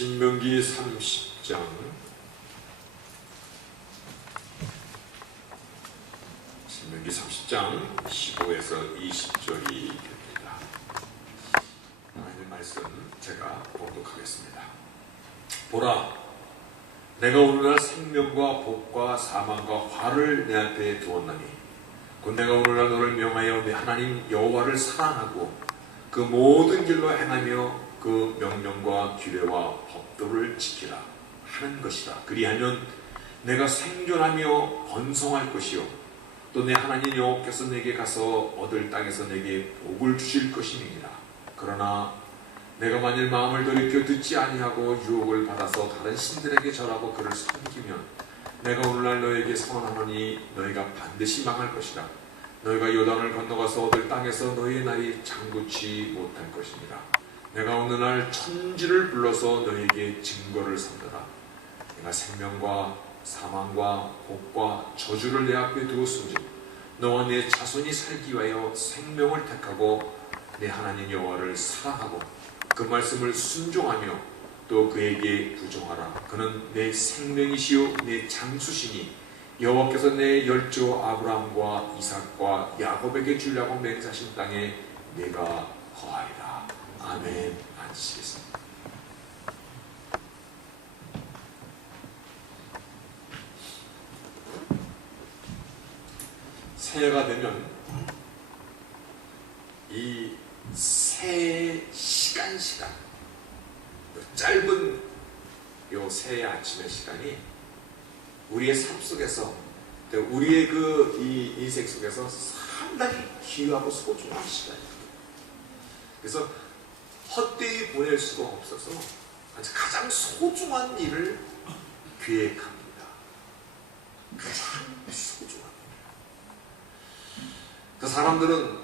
신명기 30장 15에서 20절이 됩니다. 하나님의 말씀 제가 봉독하겠습니다. 보라, 내가 오늘날 생명과 복과 사망과 화를 내 앞에 두었나니 곧 내가 오늘날 너를 명하여 내 하나님 여호와를 사랑하고 그 모든 길로 행하며 그 명령과 규례와 법도를 지키라 하는 것이다. 그리하면 내가 생존하며 번성할 것이요 또 내 하나님 여호와께서 내게 가서 얻을 땅에서 내게 복을 주실 것임이니라. 그러나 내가 만일 마음을 돌이켜 듣지 아니하고 유혹을 받아서 다른 신들에게 절하고 그를 섬기면 내가 오늘날 너에게 선언하노니 너희가 반드시 망할 것이다. 너희가 요단을 건너가서 얻을 땅에서 너희의 날이 장구치 못할 것입니다. 내가 오늘날 천지를 불러서 너희에게 증거를 삼더라. 내가 생명과 사망과 복과 저주를 내 앞에 두었은지 너와 내 자손이 살기 위하여 생명을 택하고 내 하나님 여호와를 사랑하고 그 말씀을 순종하며 또 그에게 부정하라. 그는 내 생명이시요 내 장수시니 여호와께서 내 열조 아브라함과 이삭과 야곱에게 주려고 맹세하신 땅에 내가 거하리라. 아멘. 앉으시겠습니다. 새해가 되면 이 새해 시간 짧은 요 새해 아침의 시간이 우리의 삶 속에서 우리의 이 인생 속에서 상당히 귀하고 소중한 시간입니다. 그래서 헛되이 보낼 수가 없어서 가장 소중한 일을 계획합니다. 가장 소중한 일. 그 사람들은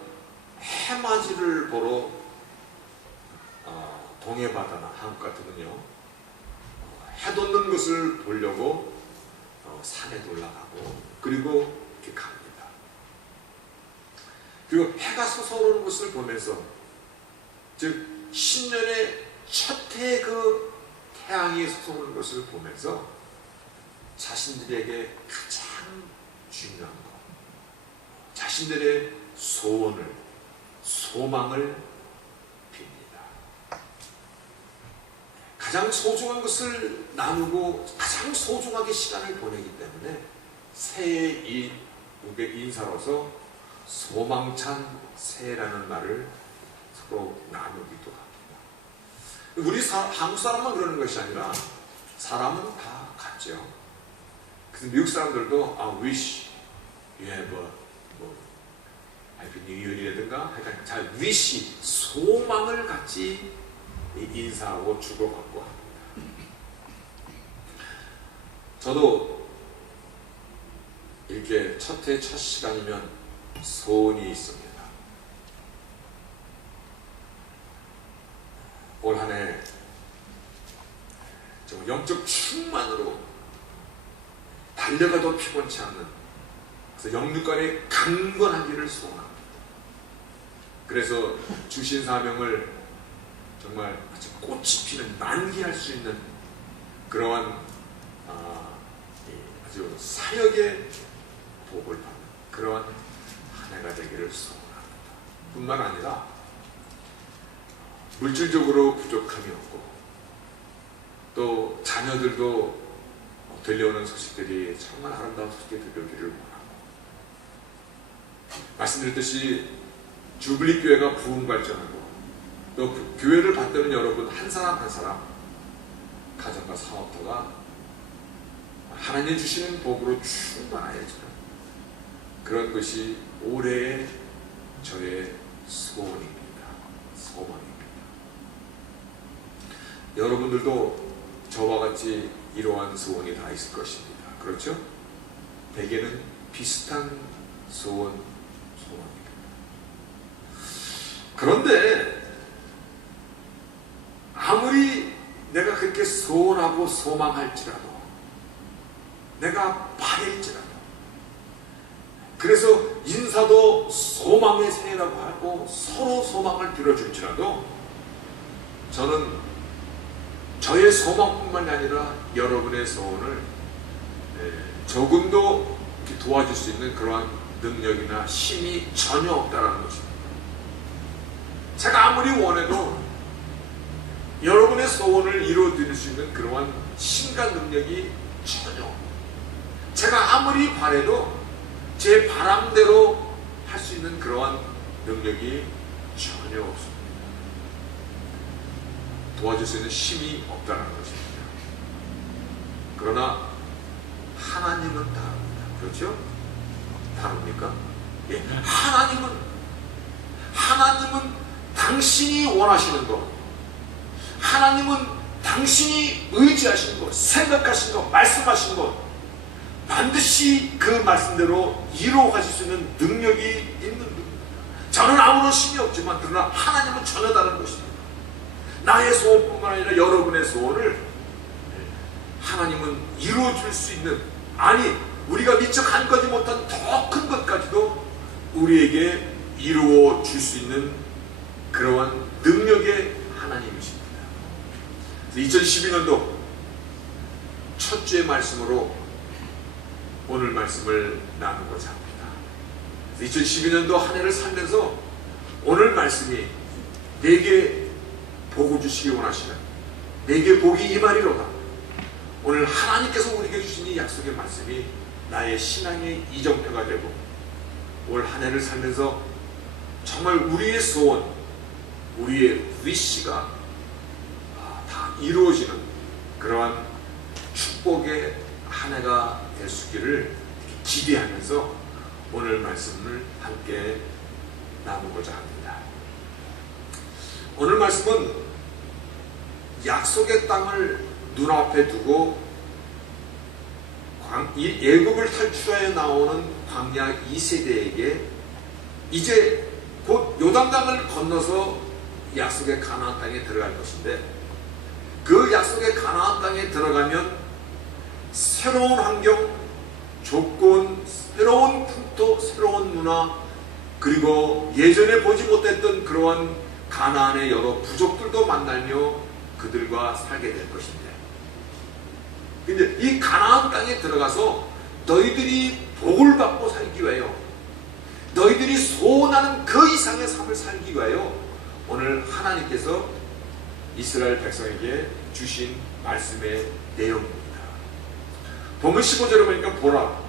해맞이를 보러 동해바다나 한국 같으면요 해 돋는 것을 보려고 산에 올라가고 그리고 이렇게 갑니다. 그리고 해가 솟아오르는 것을 보면서 즉 신년의 첫 해의 그 태양이 솟아오르는 것을 보면서 자신들에게 가장 중요한 것, 자신들의 소원을, 소망을 빕니다. 가장 소중한 것을 나누고 가장 소중하게 시간을 보내기 때문에 새해의 인사로서 소망찬 새해라는 말을 서로 나누기도 합니다. 우리 한국 사람만 그러는 것이 아니라 사람은 다 같죠. 그래서 미국 사람들도 wish you have a happy new year이라든가 하여간 잘 wish, 소망을 같이 인사하고 주고받고 합니다. 저도 이렇게 첫 해 첫 시간이면 소원이 있습니다. 올 한 해 영적 충만으로 달려가도 피곤치 않는 그래서 영육간에 강건하기를 소원합니다. 그래서 주신 사명을 정말 아주 꽃이 피는 만개할 수 있는 그러한 아주 사역의 복을 받는 그러한 한 해가 되기를 소원합니다. 뿐만 아니라 물질적으로 부족함이 없고 또 자녀들도 들려오는 소식들이 정말 아름다운 소식이 들려오기를 원하고 말씀드렸듯이 주블리 교회가 부흥 발전하고 또 교회를 받드는 여러분 한 사람 한 사람 가정과 사업터가 하나님 주시는 복으로 충만하여지는 그런 것이 올해의 저의 소원입니다. 소망입니다. 여러분들도 저와 같이 이러한 소원이 다 있을 것입니다. 그렇죠? 대개는 비슷한 소원입니다. 그런데 아무리 내가 그렇게 소원하고 소망할지라도 내가 바랄지라도 그래서 인사도 소망의 새해라고 하고 서로 소망을 빌어줄지라도 저는 저의 소망뿐만이 아니라 여러분의 소원을 조금도 도와줄 수 있는 그러한 능력이나 힘이 전혀 없다는 것입니다. 제가 아무리 원해도 여러분의 소원을 이루어드릴 수 있는 그러한 힘과 능력이 전혀, 제가 아무리 바래도 제 바람대로 할 수 있는 그러한 능력이 전혀 없습니다. 도와줄 수 있는 힘이 없다는 것입니다. 그러나 하나님은 다릅니다. 그렇죠? 다릅니까? 예. 하나님은 당신이 원하시는 것, 하나님은 당신이 의지하시는 것, 생각하시는 것, 말씀하시는 것, 반드시 그 말씀대로 이루어 가실 수 있는 능력이 있는 분입니다. 저는 아무런 힘이 없지만 그러나 하나님은 전혀 다른 것입니다. 나의 소원뿐만 아니라 여러분의 소원을 하나님은 이루어줄 수 있는, 아니 우리가 미처 간까지 못한 더 큰 것까지도 우리에게 이루어 줄 수 있는 그러한 능력의 하나님이십니다. 2012년도 첫째 말씀으로 오늘 말씀을 나누고자 합니다. 2012년도 한 해를 살면서 오늘 말씀이 내게 복을 주시기 원하시는, 내게 복이 임하리로다. 오늘 하나님께서 우리에게 주신 이 약속의 말씀이 나의 신앙의 이정표가 되고 올 한 해를 살면서 정말 우리의 소원, 우리의 위시가 다 이루어지는 그러한 축복의 한 해가 될 수 있기를 기대하면서 오늘 말씀을 함께 나누고자 합니다. 오늘 말씀은 약속의 땅을 눈앞에 두고 애굽을 탈출하여 나오는 광야 2세대에게 이제 곧 요단강을 건너서 약속의 가나안 땅에 들어갈 것인데, 그 약속의 가나안 땅에 들어가면 새로운 환경, 조건, 새로운 풍토, 새로운 문화, 그리고 예전에 보지 못했던 그러한 가나안의 여러 부족들도 만나며 그들과 살게 될 것인데, 근데 이 가나안 땅에 들어가서 너희들이 복을 받고 살기 위하여, 너희들이 소원하는 그 이상의 삶을 살기 위하여 오늘 하나님께서 이스라엘 백성에게 주신 말씀의 내용입니다. 본문 15절에 보니까 보라,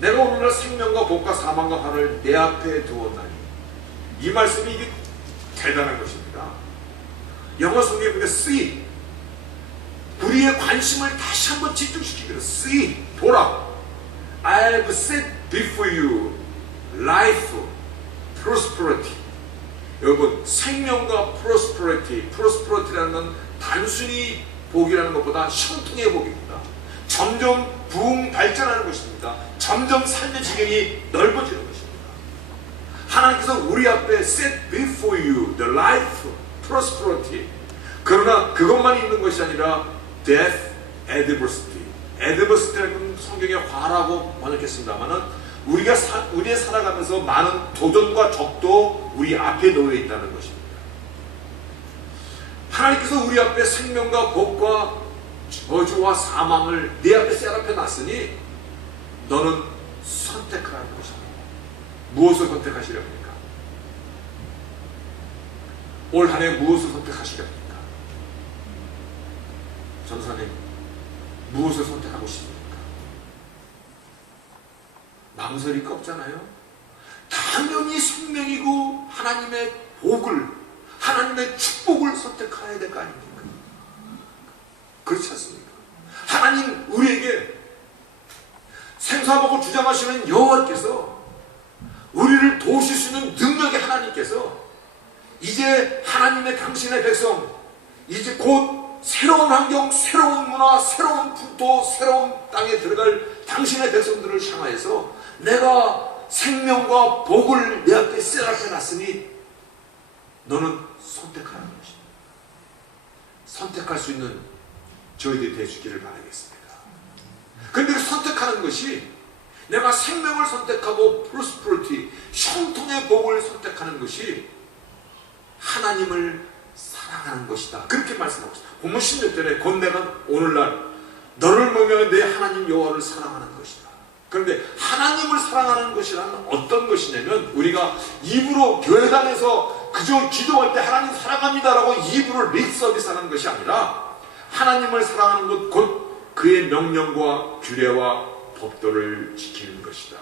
내가 오늘날 생명과 복과 사망과 환을 내 앞에 두었나니, 이 말씀이 이게 대단한 것입니다. 영어 성경에 보니까 see, 우리의 관심을 다시 한번 집중시키기 위해서 see, 보라, I have set before you life, prosperity. 여러분, 생명과 prosperity라는 건 단순히 복이라는 것보다 형통의 복입니다. 점점 부흥 발전하는 것입니다. 점점 삶의 지경이 넓어지는 것입니다. 하나님께서 우리 앞에 set before you the life, prosperity. 그러나 그것만 있는 것이 아니라 death, adversity. adversity라는 성경의 화라고 번역했습니다만은 우리가 살아가면서 많은 도전과 적도 우리 앞에 놓여 있다는 것입니다. 하나님께서 우리 앞에 생명과 복과 저주와 사망을 내 앞에 셋업해 놨으니 너는 선택하라는 것입니다. 무엇을 선택하시렵니까? 올 한 해 무엇을 선택하시렵니까? 전사님, 무엇을 선택하고 싶습니까? 망설일 거 없잖아요. 당연히 생명이고 하나님의 복을, 하나님의 축복을 선택해야 될 거 아닙니까? 그렇지 않습니까? 하나님, 우리에게 생사복을 주장하시는 여호와께서, 우리를 도우실 수 있는 능력의 하나님께서 이제 하나님의 당신의 백성, 이제 곧 새로운 환경, 새로운 문화, 새로운 풍토, 새로운 땅에 들어갈 당신의 백성들을 향하여서 내가 생명과 복을 내 앞에 셋업해 놨으니 너는 선택하라는 것입니다. 선택할 수 있는 저희들이 되시기를 바라겠습니다. 그런데 선택하는 것이, 내가 생명을 선택하고 프로스퍼리티, 형통의 복을 선택하는 것이 하나님을 사랑하는 것이다. 그렇게 말씀하고 있습니다. 본문 16절에 곧 내가 오늘날 너를 먹여 내 하나님 여호와를 사랑하는 것이다. 그런데 하나님을 사랑하는 것이란 어떤 것이냐면 우리가 입으로 교회당에서 그저 기도할 때 하나님 사랑합니다라고 입으로 립서비스하는 것이 아니라 하나님을 사랑하는 것 곧 그의 명령과 규례와 법도를 지키는 것이다.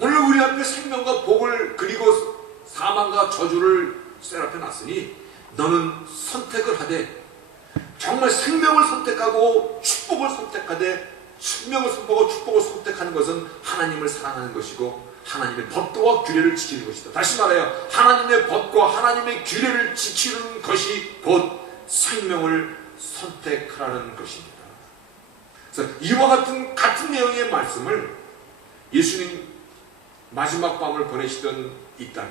오늘 우리 앞에 생명과 복을 그리고 사망과 저주를 쇠앞에 놨으니 너는 선택을 하되 정말 생명을 선택하고 축복을 선택하되 생명을 선택하고 축복을 선택하는 것은 하나님을 사랑하는 것이고 하나님의 법도와 규례를 지키는 것이다. 다시 말하여 하나님의 법과 하나님의 규례를 지키는 것이 곧 생명을 선택하라는 것입니다. 그래서 이와 같은 내용의 말씀을 예수님 마지막 밤을 보내시던 이 땅에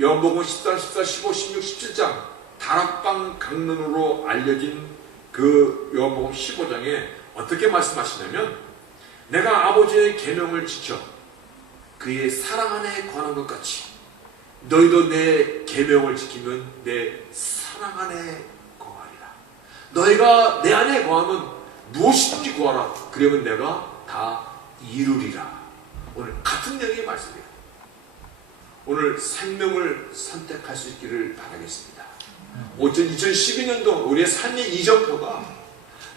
요한복음 13, 14, 15, 16, 17장 다락방 강론으로 알려진 그 요한복음 15장에 어떻게 말씀하시냐면 내가 아버지의 계명을 지켜 그의 사랑 안에 거하는 것 같이 너희도 내 계명을 지키면 내 사랑 안에 거하리라. 너희가 내 안에 거하면 무엇이든지 구하라. 그러면 내가 다 이루리라. 오늘 같은 내용의 말씀이에요. 오늘 생명을 선택할 수 있기를 바라겠습니다. 2012년도 우리의 삶의 이정표가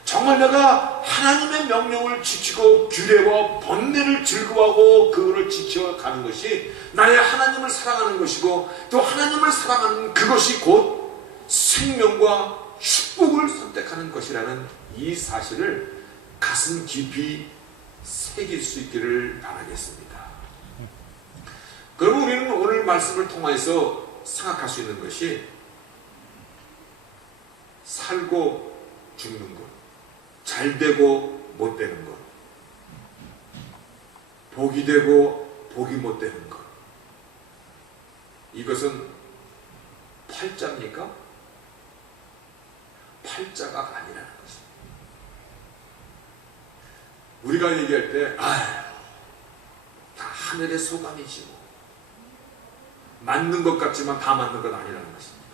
정말 내가 하나님의 명령을 지키고 규례와 번뇌를 즐거워하고 그거를 지켜가는 것이 나의 하나님을 사랑하는 것이고 또 하나님을 사랑하는 그것이 곧 생명과 축복을 선택하는 것이라는 이 사실을 가슴 깊이 새길 수 있기를 바라겠습니다. 그럼 우리는 오늘 말씀을 통해서 생각할 수 있는 것이 살고 죽는 것, 잘 되고 못 되는 것, 복이 되고 복이 못 되는 것, 이것은 팔자입니까? 팔자가 아니라는 것입니다. 우리가 얘기할 때 다 하늘의 소감이지 뭐 맞는 것 같지만 다 맞는 건 아니라는 것입니다.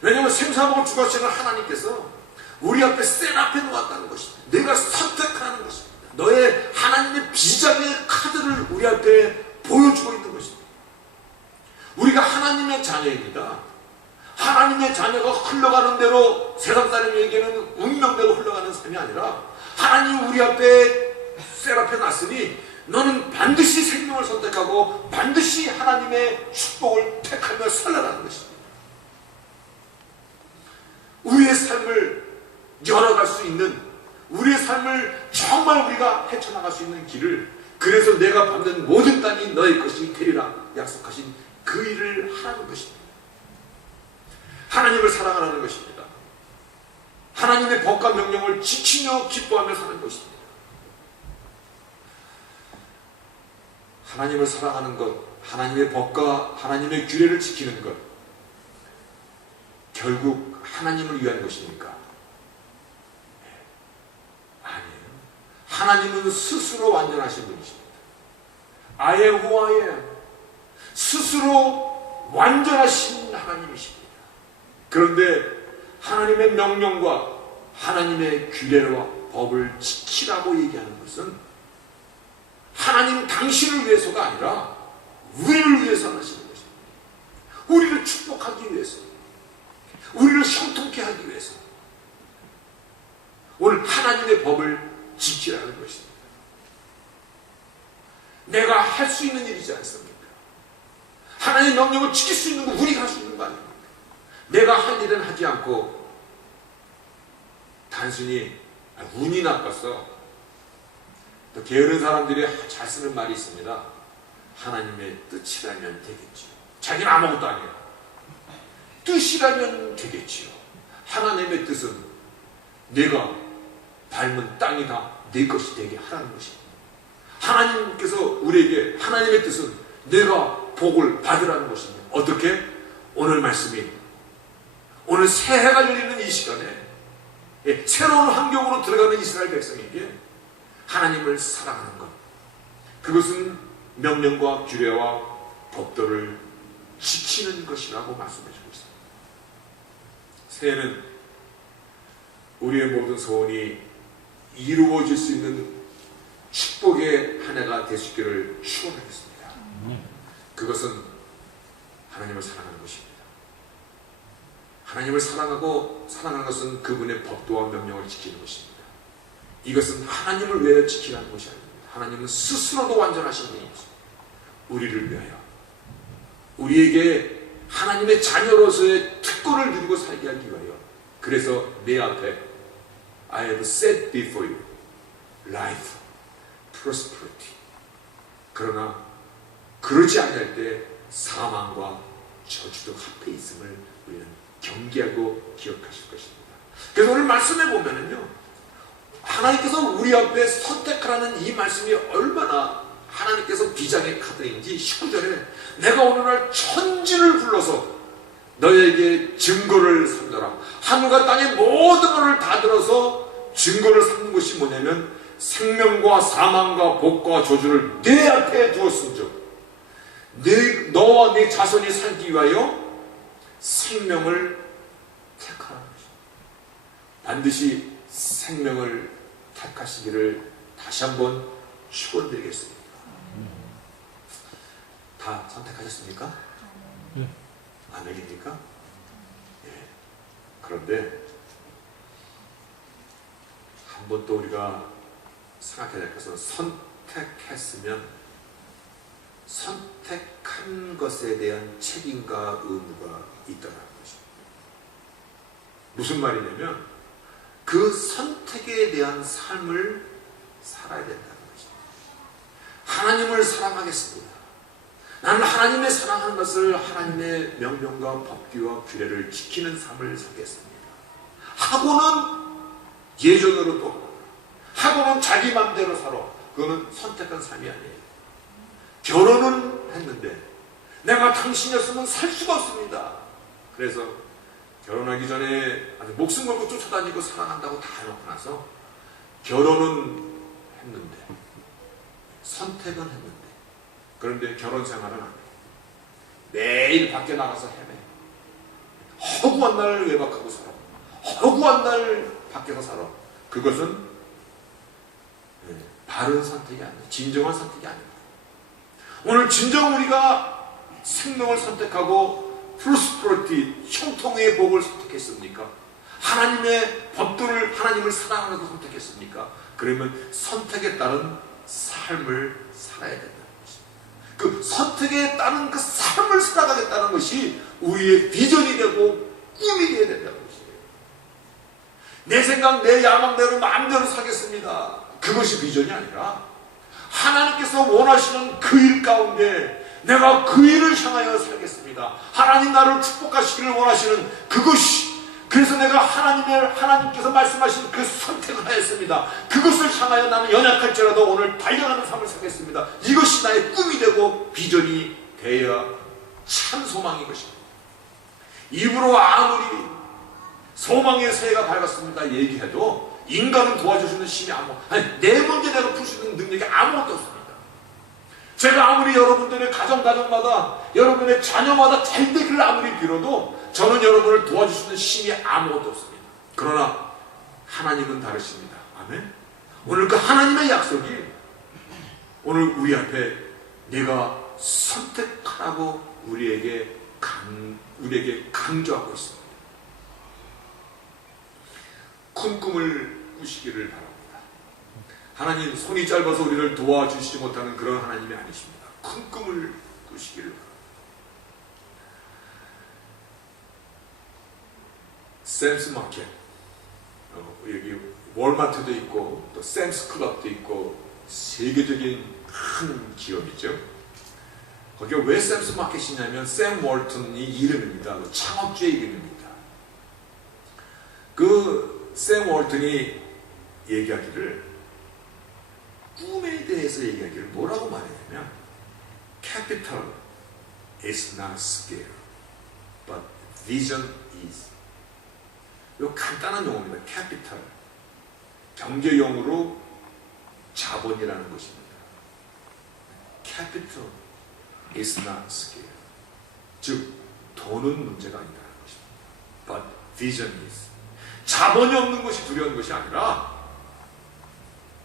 왜냐하면 생사복을 주관하시는 하나님께서 우리 앞에 센 앞에 놓았다는 것입니다. 내가 선택하는 것입니다. 너의 하나님의 비장의 카드를 우리 앞에 보여주고 있는 것입니다. 우리가 하나님의 자녀입니다. 하나님의 자녀가 흘러가는 대로 세상 사람에게는 운명대로 흘러가는 삶이 아니라 하나님 우리 앞에 셀 앞에 놨으니 너는 반드시 생명을 선택하고 반드시 하나님의 축복을 택하며 살아가는 것입니다. 우리의 삶을 열어갈 수 있는, 우리의 삶을 정말 우리가 헤쳐나갈 수 있는 길을, 그래서 내가 받는 모든 땅이 너의 것이 되리라 약속하신 그 일을 하라는 것입니다. 하나님을 사랑하라는 것입니다. 하나님의 법과 명령을 지키며 기뻐하며 사는 것입니다. 하나님을 사랑하는 것, 하나님의 법과 하나님의 규례를 지키는 것, 결국 하나님을 위한 것입니까? 아니에요. 하나님은 스스로 완전하신 분이십니다. I am who I am. 스스로 완전하신 하나님이십니다. 그런데 하나님의 명령과 하나님의 규례와 법을 지키라고 얘기하는 것은 하나님 당신을 위해서가 아니라 우리를 위해서 하시는 것입니다. 우리를 축복하기 위해서, 우리를 형통케 하기 위해서 오늘 하나님의 법을 지키라는 것입니다. 내가 할 수 있는 일이지 않습니까? 하나님의 명령을 지킬 수 있는 거 우리가 할 수 있는 거 아닙니까? 내가 할 일은 하지 않고 단순히 운이 나빴어. 또 게으른 사람들이 잘 쓰는 말이 있습니다. 하나님의 뜻이라면 되겠지요. 자기는 아무것도 아니에요. 뜻이라면 되겠지요. 하나님의 뜻은 내가 밟은 땅이 다 내 것이 되게 하라는 것입니다. 하나님께서 우리에게 하나님의 뜻은 내가 복을 받으라는 것입니다. 어떻게? 오늘 말씀이 오늘 새해가 열리는 이 시간에 새로운 환경으로 들어가는 이스라엘 백성에게 하나님을 사랑하는 것, 그것은 명령과 규례와 법도를 지키는 것이라고 말씀해주고 있습니다. 새해는 우리의 모든 소원이 이루어질 수 있는 축복의 한 해가 될 수 있기를 축원하겠습니다. 그것은 하나님을 사랑하는 것입니다. 하나님을 사랑하는 것은 그분의 법도와 명령을 지키는 것입니다. 이것은 하나님을 위하여 지키라는 것이 아닙니다. 하나님은 스스로도 완전하신 분이십니다. 우리를 위하여, 우리에게 하나님의 자녀로서의 특권을 누리고 살게 하기 위하여, 그래서 내 앞에 I have set before you life, prosperity. 그러나 그러지 않을 때 사망과 저주도 앞에 있음을 우리는 경계하고 기억하실 것입니다. 그래서 오늘 말씀에 보면은요, 하나님께서 우리 앞에 선택하라는 이 말씀이 얼마나 하나님께서 비장의 카드인지 19절에 내가 오늘날 천지를 불러서 너에게 증거를 삼더라. 하늘과 땅의 모든 것을 다 들어서 증거를 삼는 것이 뭐냐면 생명과 사망과 복과 저주를 내 앞에 두었음즉 너와 네 자손이 살기 위하여 생명을 택하라는 것입니다. 반드시 생명을 택하시기를 다시 한번 축원드리겠습니다. 다 선택하셨습니까? 네. 아멘입니까? 예. 그런데 한 번 또 우리가 생각해야 될 것은 선택했으면 선택한 것에 대한 책임과 의무가 있다는 것입니다. 무슨 말이냐면 그 선택에 대한 삶을 살아야 된다는 것입니다. 하나님을 사랑하겠습니다. 나는 하나님의 사랑하는 것을 하나님의 명령과 법규와 규례를 지키는 삶을 살겠습니다. 하고는 예전으로 또 하고는 자기 맘대로 살아. 그거는 선택한 삶이 아니에요. 결혼은 했는데 내가 당신이었으면 살 수가 없습니다. 그래서 결혼하기 전에 아주 목숨 걸고 쫓아다니고 사랑한다고 다 해놓고 나서 결혼은 했는데 선택은 했는데 그런데 결혼 생활은 안 해요. 매일 밖에 나가서 헤매. 허구한 날 외박하고 살아. 허구한 날 밖에서 살아. 그것은 바른 선택이 아니에요. 진정한 선택이 아닙니다. 오늘 진정 우리가 생명을 선택하고 프로스퍼리티, 형통의 복을 선택했습니까? 하나님의 법도를, 하나님을 사랑하는 것을 선택했습니까? 그러면 선택에 따른 삶을 살아야 된다는 것입니다. 그 선택에 따른 그 삶을 살아가겠다는 것이 우리의 비전이 되고 꿈이 되어야 된다는 것이에요. 내 생각, 내 야망대로 마음대로 살겠습니다. 그것이 비전이 아니라 하나님께서 원하시는 그 일 가운데 내가 그 일을 향하여 살겠습니다. 하나님 나를 축복하시기를 원하시는 그것이, 그래서 내가 하나님께서 말씀하신 그 선택을 하였습니다. 그것을 향하여 나는 연약할지라도 오늘 달려가는 삶을 살겠습니다. 이것이 나의 꿈이 되고 비전이 되어야 참 소망인 것입니다. 입으로 아무리 소망의 새해가 밝았습니다 얘기해도 인간은 도와주시는 힘이 내 문제 내가 풀 수 있는 능력이 아무것도 없습니다. 제가 아무리 여러분들의 가정마다 여러분의 자녀마다 잘 되기를 아무리 빌어도 저는 여러분을 도와줄 수 있는 힘이 아무것도 없습니다. 그러나 하나님은 다르십니다. 아멘. 오늘 그 하나님의 약속이 오늘 우리 앞에 내가 선택하라고 우리에게 강조하고 있습니다. 큰 꿈을 꾸시기를 바랍니다. 하나님 손이 짧아서 우리를 도와주시지 못하는 그런 하나님이 아니십니다. 큰 꿈을 꾸시기를 바랍니다. 샘스 마켓, 여기 월마트도 있고 또 샘스 클럽도 있고 세계적인 큰 기업이죠. 거기가 왜 샘스 마켓이냐면 샘 월튼이 이름입니다. 창업주의 이름입니다. 그 샘 월튼이 얘기하기를, 꿈에 대해서 얘기하기를 뭐라고 말했냐면 Capital is not scale, but vision is. 이 간단한 용어입니다. Capital, 경제용어로 자본이라는 것입니다. Capital is not scale. 즉 돈은 문제가 아니라는 것입니다. But vision is. 자본이 없는 것이 두려운 것이 아니라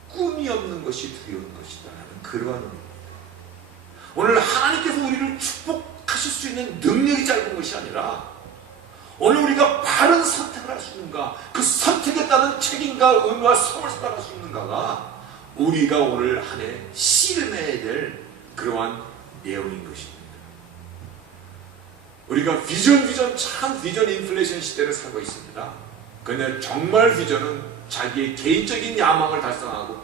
꿈이 없는 것이 두려운 것이다라는 그러한 의미입니다. 오늘 하나님께서 우리를 축복하실 수 있는 능력이 짧은 것이 아니라 오늘 우리가 바른 선택을 할 수 있는가, 그 선택에 따른 책임과 의무와 성을 생각할 수 있는가가 우리가 오늘 한 해 씨름해야 될 그러한 내용인 것입니다. 우리가 비전 참 비전 인플레이션 시대를 살고 있습니다. 그런데 정말 비전은 자기의 개인적인 야망을 달성하고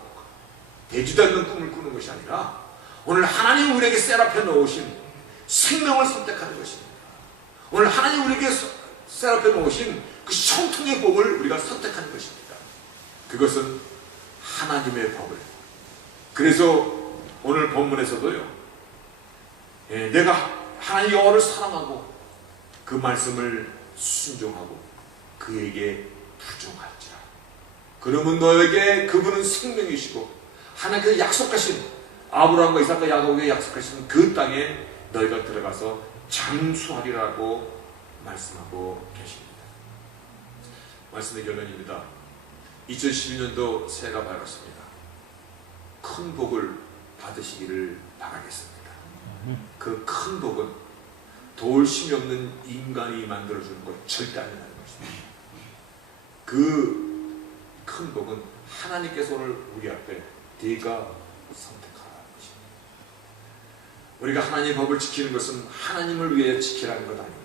되지도 않는 꿈을 꾸는 것이 아니라 오늘 하나님 우리에게 셋업해 놓으신 생명을 선택하는 것입니다. 오늘 하나님 우리에게 셋업해 놓으신 그 형통의 복을 우리가 선택하는 것입니다. 그것은 하나님의 법을. 그래서 오늘 본문에서도요, 내가 하나님 여호와를 사랑하고 그 말씀을 순종하고 그에게 부정할지라. 그러면 너에게 그분은 생명이시고 하나님께서 약속하신 아브라함과 이삭과 야곱에게 약속하신 그 땅에 너희가 들어가서 장수하리라고 말씀하고 계십니다. 말씀의 결론입니다. 2012년도 새해가 밝았습니다. 큰 복을 받으시기를 바라겠습니다. 그 큰 복은 도울 힘이 없는 인간이 만들어주는 것 절대 아니라는 것입니다. 그 큰 복은 하나님께서 오늘 우리 앞에 네가 선택하라는 것입니다. 우리가 하나님의 법을 지키는 것은 하나님을 위해 지키라는 것 아닙니다.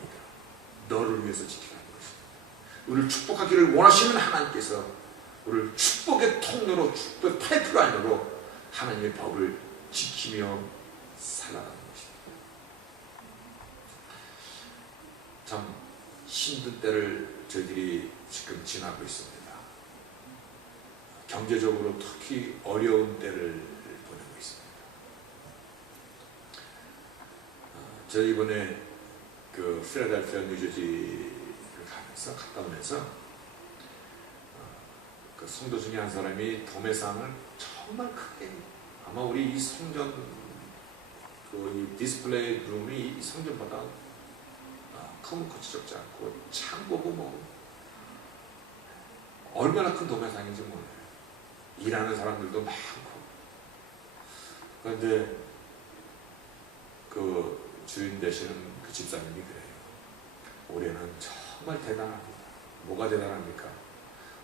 너를 위해서 지키라는 것입니다. 우리를 축복하기를 원하시는 하나님께서 우리를 축복의 통로로, 축복의 파이프라인으로 하나님의 법을 지키며 살아가는 것입니다. 참 힘든 때를 저희들이 지금 지나고 있습니다. 경제적으로 특히 어려운 때를 보내고 있습니다. 저 이번에 그 필라델피아 뉴저지를 갔다 오면서 그 성도 중에 한 사람이 도매상을 정말 크게, 아마 우리 이 성전 그 이 디스플레이 룸이 이 성전보다 크면 거치적지 않고 창고고 뭐 얼마나 큰 도매상인지 몰라요. 일하는 사람들도 많고. 그런데 그 주인 되시는 그 집사님이 그래요. 올해는 정말 대단합니다. 뭐가 대단합니까?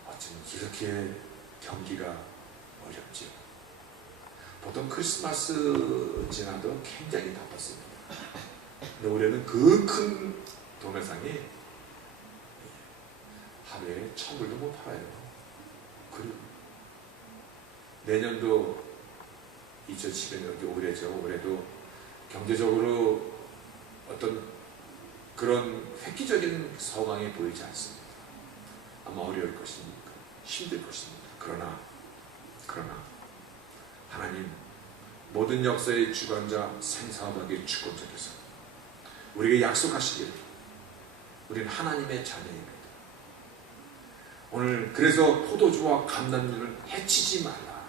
어쩜 이렇게 경기가 어렵지요. 보통 크리스마스 지나도 굉장히 바빴습니다. 근데 올해는 그 큰 도매상이 하루에 1,000불도 못 팔아요. 그리고 내년도 2012년 올해죠. 올해도 경제적으로 어떤 그런 획기적인 서강이 보이지 않습니다. 아마 어려울 것입니다. 힘들 것입니다. 그러나 하나님 모든 역사의 주관자 생사박의 주권자께서 우리에게 약속하시기를 우리는 하나님의 자녀입니다. 오늘 그래서 포도주와 감람류를 해치지 말라.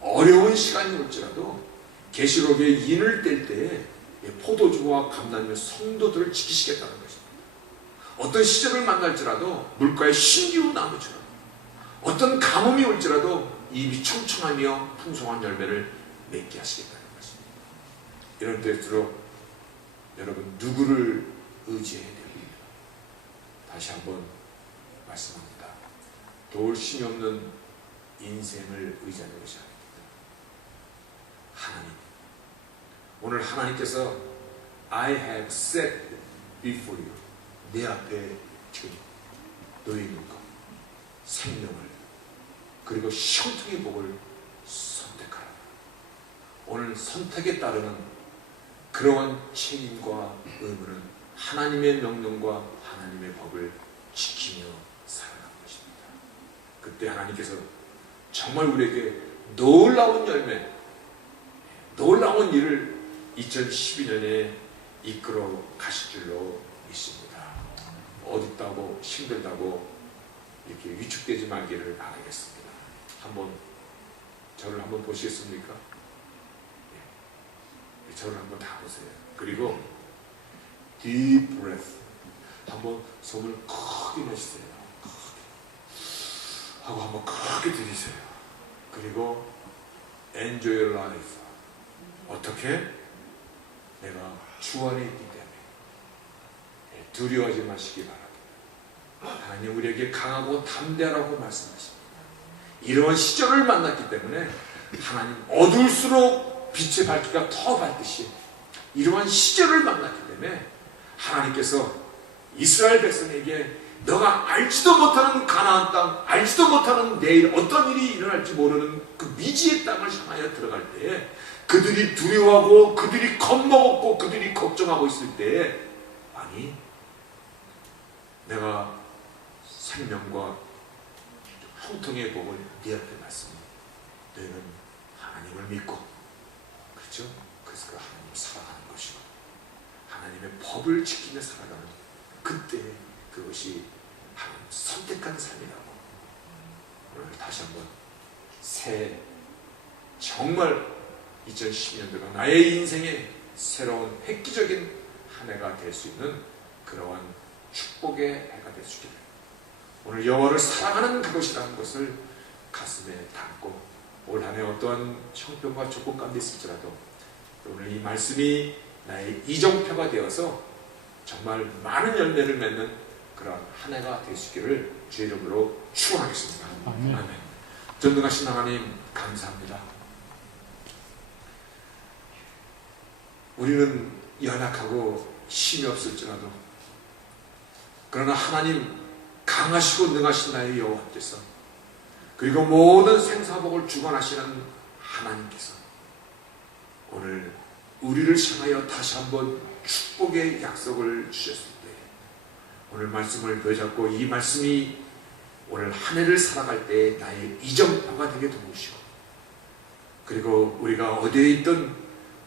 어려운 시간이 올지라도 계시록의 인을 뗄 때에 포도주와 감람류 성도들을 지키시겠다는 것입니다. 어떤 시절을 만날지라도 물가에 신기운 나무처럼 어떤 가뭄이 올지라도 입이 청청하며 풍성한 열매를 맺게 하시겠다는 것입니다. 이런 때일수록 여러분 누구를 의지해야 됩니다. 다시 한번 말씀합니다. 도울 힘이 없는 인생을 의지하는 것이 아닙니다. 하나님, 오늘 하나님께서 I have set before you, 내 앞에 지금 놓이는 것, 생명을 그리고 형통의 복을 선택하라. 오늘 선택에 따르는 그러한 책임과 의무는 하나님의 명령과 하나님의 법을 지키며 살아가는 것입니다. 그때 하나님께서 정말 우리에게 놀라운 열매, 놀라운 일을 2012년에 이끌어 가실 줄로 믿습니다. 어둡다고 힘들다고 이렇게 위축되지 말기를 바라겠습니다. 한번 저를 한번 보시겠습니까? 저를 한번 다 보세요. 그리고 deep breath. 한번 숨을 크게 내쉬세요. 하고 한번 크게 들이세요. 그리고 enjoy your life. 어떻게? 내가 주 안에 있기 때문에 두려워하지 마시기 바랍니다. 하나님 우리에게 강하고 담대하라고 말씀하십니다. 이러한 시절을 만났기 때문에 하나님 어두울수록 빛의 밝기가 더 밝듯이 이러한 시절을 만났기 때문에 하나님께서 이스라엘 백성에게 너가 알지도 못하는 가나안 땅, 알지도 못하는 내일 어떤 일이 일어날지 모르는 그 미지의 땅을 향하여 들어갈 때에 그들이 두려워하고 그들이 겁먹었고 그들이 걱정하고 있을 때에 아니 내가 생명과 형통의 복을 네 앞에 놨으니 너희는 하나님을 믿고 그렇죠? 그래서 그 하나님 사랑하는 것이고 하나님의 법을 지키며 살아가는 그때 그것이 하나님 선택한 삶이라고 오늘 다시 한번 새 정말 2012년도가 나의 인생의 새로운 획기적인 한 해가 될 수 있는 그러한 축복의 해가 될 수 있기를 오늘 여호와를 사랑하는 그것이라는 것을 가슴에 담고 올 한 해 어떠한 형편과 조건 가운데 있을지라도 오늘 이 말씀이 나의 이정표가 되어서 정말 많은 열매를 맺는 그런 한 해가 될 수 있기를 주의 이름으로 축원하겠습니다. 아멘. 전능하신 하나님 감사합니다. 우리는 연약하고 힘이 없을지라도 그러나 하나님 강하시고 능하신 나의 여호와께서 그리고 모든 생사복을 주관하시는 하나님께서 오늘 우리를 향하여 다시 한번 축복의 약속을 주셨을 때 오늘 말씀을 붙잡고 이 말씀이 오늘 한 해를 살아갈 때 나의 이정표가 되게 도우시고 그리고 우리가 어디에 있든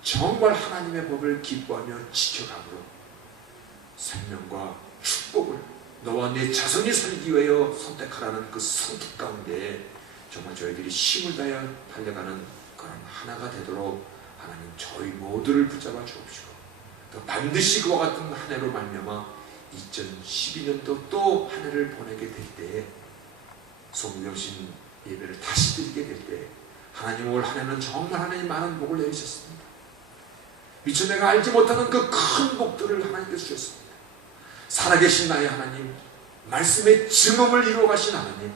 정말 하나님의 법을 기뻐하며 지켜가므로 생명과 축복을 너와 내 자손이 살기 위하여 선택하라는 그 선택 가운데 정말 저희들이 힘을 다해 달려가는 그런 하나가 되도록 하나님 저희 모두를 붙잡아 주옵시고 또 반드시 그와 같은 한 해로 말미암아 2012년도 또 한 해를 보내게 될 때에 소무명신 예배를 다시 드리게 될 때 하나님 올 한 해는 정말 하나님 많은 복을 내리셨습니다. 미처 내가 알지 못하는 그 큰 복들을 하나님께서 주셨습니다. 살아계신 나의 하나님, 말씀의 증언을 이루어가신 하나님,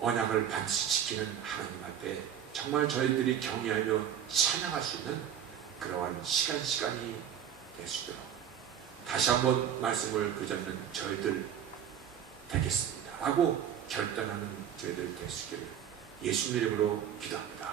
언약을 반드시 지키는 하나님 앞에 정말 저희들이 경외하며 찬양할 수 있는 그러한 시간이 될 수 있도록 다시 한번 말씀을 붙잡는 저희들 되겠습니다 라고 결단하는 저희들 될 수 있기를 예수님 이름으로 기도합니다.